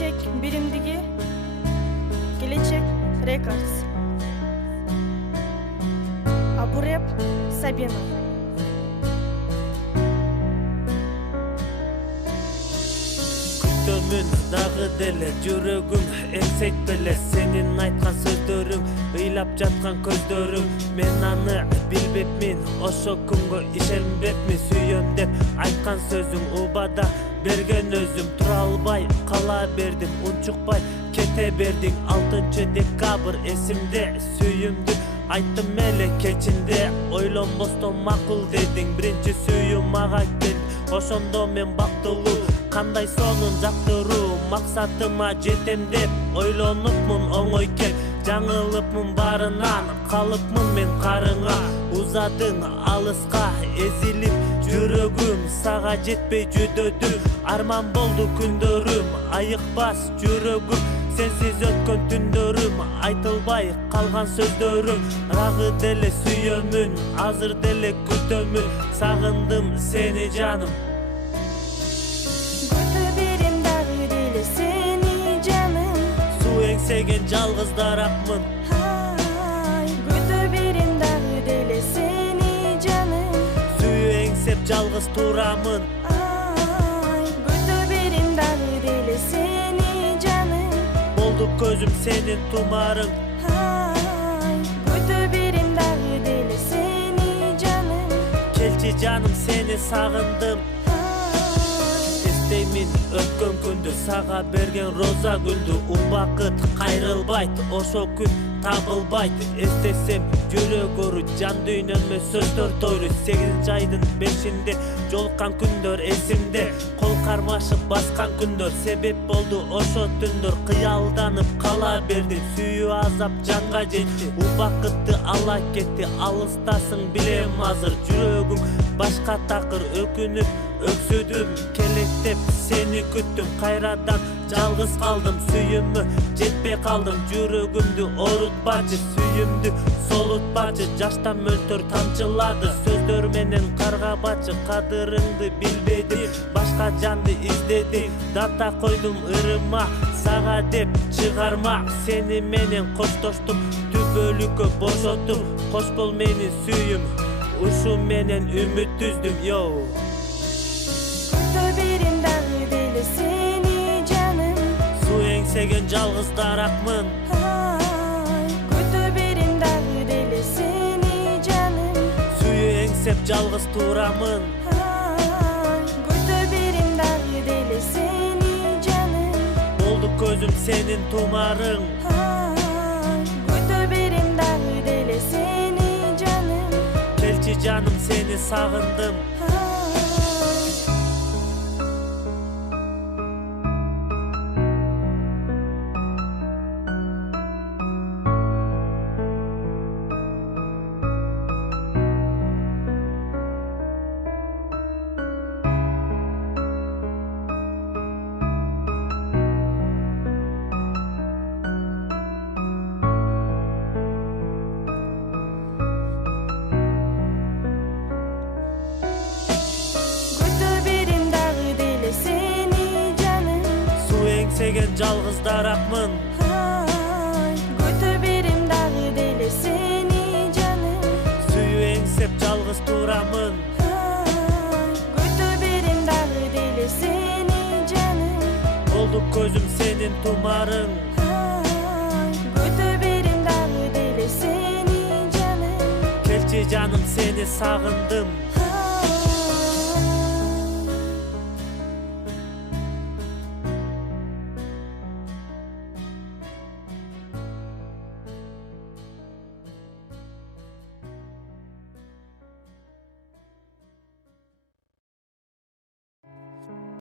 Gelecek birimdigi Gelecek Records. Абуреп Сабинов. Күтөмүн дагы деле жүрөгүм эсейтпеле сенин айткан сөздөрүң, ыйлап жаткан көздөрүң. Мен аны билбепмин, ошо күнгө ишенбепмин. Сүйөм деп айткан сөзүң убада берген өзүм. Тура албай кала бердим, унчукпай кете бердиң. 6 декабрь эсимде, сүйүмдү айттым эле кечинде. Ойлонбостон макул дедиң, биринчи сүйүү мага келди. Ошондо мен бактылуу, кандай сонун жактыруу. Максатыма жетем деп ойлонупмун оңой кеп. Жаңылыпмын барынан, калыпмын мен карыңа. Узадың алыска эзилип жүрөгүм, сага жетпей жүдөдүм. Арман болду күндөрүм, айыкпас жүрөгүм. Сенсиз өткөн түндөрүм, айтылбай калган сөздөрүм. Дагы деле сүйөмүн, азыр деле күтөмүн. Сагындым сени жаным. Күтө берем дагы деле сени жаным. Суу эңсеген жалгыз даракмын. Күтө берем дагы деле сени жаным. Сүйүү эңсеп жалгыз турамын. Күтө берем дагы деле сени жаным. Болду көзүм сенин тумарың. Күтө берем дагы деле сени жаным. Келчи жаным, сени сагындым. Эстеймин өткөн күндү, сага берген роза гүлдү. Убакыт кайрылбайт, ошо күн табылбайт. Эстесем жүрөк ооруйт, жан дүйнөмө сөздөр тойлойт. 8 айдын 5-inde жолуккан күндөр эсимде. Кол кармашып баскан күндөр себеп болду ошо түндөр. Кыялданып кала бердим, сүйүү азап жанга жетти. Убакытты ала кетти, алыстасың билем азыр. Жүрөгүм башка такыр, өкүнүп өксүдүм. Келектеп сени күттүм, кайрадан жалгыз калдым. Сүйүүмө жетпей калдым, жүрөгүмдү оорутпачы. Сүйүүмдү солутпачы, жаштан мөлтөр тамчылады. Сөздөр менен каргабачы, кадырыңды билбедим. Башка жанды издедим, дата койдум ырыма. Сага деп чыгарма, сени менен коштоштум. Түбөлүккө бошотуп, кош бол менин сүйүүм. Ушу менен үмүт үздүм, йоу. Күтө берем дагы деле сени жаным. Суу эңсеген жалгыз даракмын. Күтө берем дагы деле сени жаным. Сүйүү эңсеп жалгыз турамын. Күтө берем дагы деле сени жаным. Болду көзүм сенин тумарың. Күтө берем дагы деле сени жаным. Келчи жаным, сени сагындым. Эңсеген жалгыз даракмын. Күтө берем дагы деле сени жаным. Сүйүү эңсеп жалгыз турамын. Күтө берем дагы деле сени жаным. Болду көзүм сенин тумарың. Күтө берем дагы деле сени жаным. Келчи жаным, сени сагындым.